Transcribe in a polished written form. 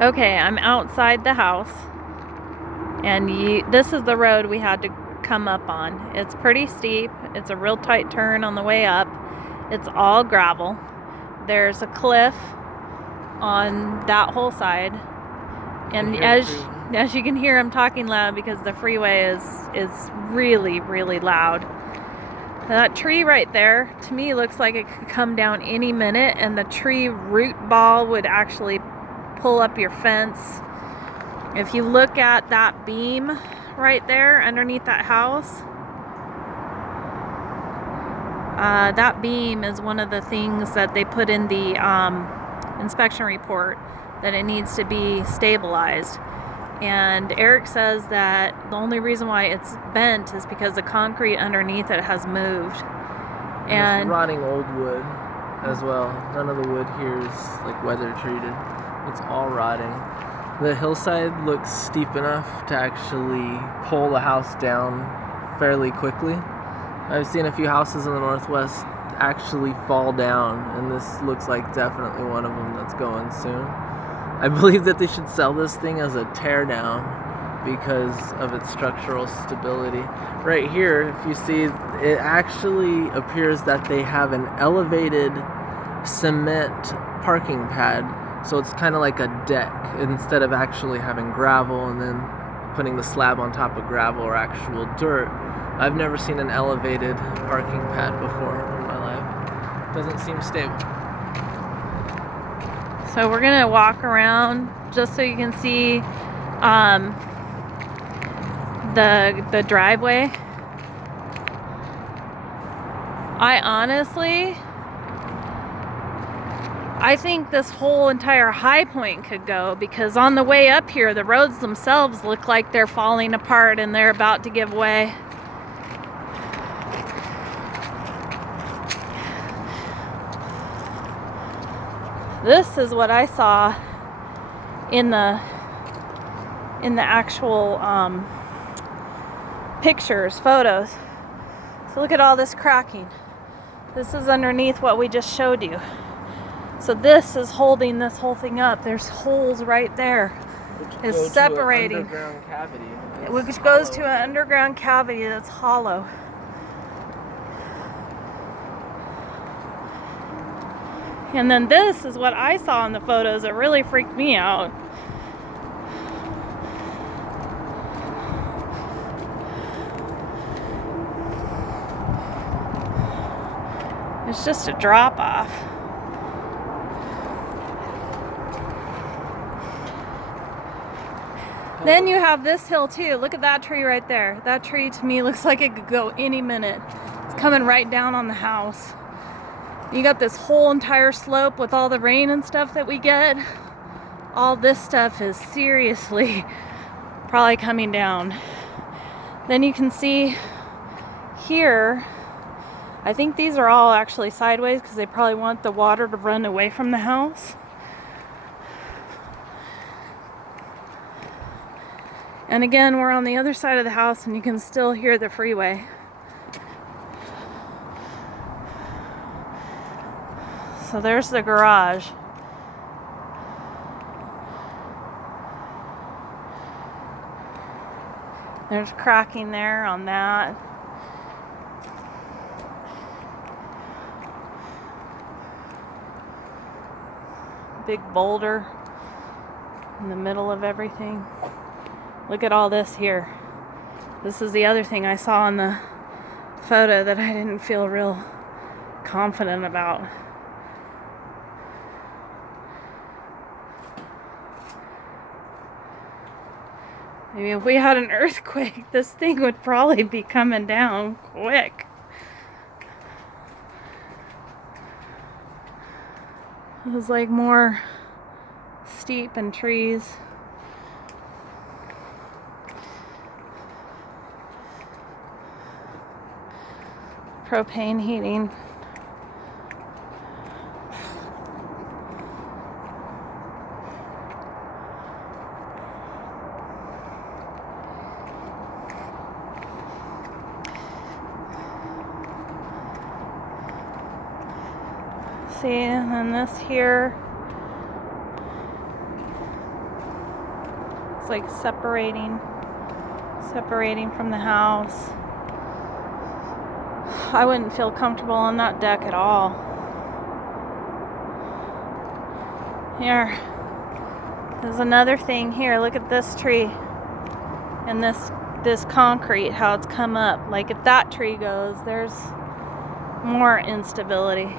Okay, I'm outside the house, and this is the road we had to come up on. It's pretty steep. It's a real tight turn on the way up. It's all gravel. There's a cliff on that whole side, and as you can hear, I'm talking loud because the freeway is really, really loud. That tree right there, to me, looks like it could come down any minute, and the tree root ball would actually pull up your fence. If you look at that beam right there underneath that house, that beam is one of the things that they put in the inspection report, that it needs to be stabilized. And Eric says that the only reason why it's bent is because the concrete underneath it has moved. And it's rotting old wood as well. None of the wood here is like weather treated. It's all rotting. The hillside looks steep enough to actually pull the house down fairly quickly. I've seen a few houses in the Northwest actually fall down, and this looks like definitely one of them that's going soon. I believe that they should sell this thing as a tear down because of its structural stability. Right here, if you see, it actually appears that they have an elevated cement parking pad, so it's kind of like a deck instead of actually having gravel and then putting the slab on top of gravel or actual dirt. I've never seen an elevated parking pad before in my life. Doesn't seem stable. So we're gonna walk around just so you can see the driveway. I think this whole entire High Point could go, because on the way up here, the roads themselves look like they're falling apart and they're about to give way. This is what I saw in the actual pictures, photos. So look at all this cracking. This is underneath what we just showed you. So this is holding this whole thing up. There's holes right there. It's separating. Which goes to an underground cavity that's hollow. And then this is what I saw in the photos that really freaked me out. It's just a drop off. Then you have this hill too. Look at that tree right there. That tree to me looks like it could go any minute. It's coming right down on the house. You got this whole entire slope with all the rain and stuff that we get. All this stuff is seriously probably coming down. Then you can see here, I think these are all actually sideways because they probably want the water to run away from the house. And again, we're on the other side of the house and you can still hear the freeway. So there's the garage. There's cracking there on that. Big boulder in the middle of everything. Look at all this here. This is the other thing I saw in the photo that I didn't feel real confident about. Maybe if we had an earthquake, this thing would probably be coming down quick. It was like more steep and trees. Propane heating. See, and then this here It's like separating from the house. I wouldn't feel comfortable on that deck at all. Here, there's another thing here. Look at this tree and this concrete, how it's come up. Like if that tree goes, there's more instability.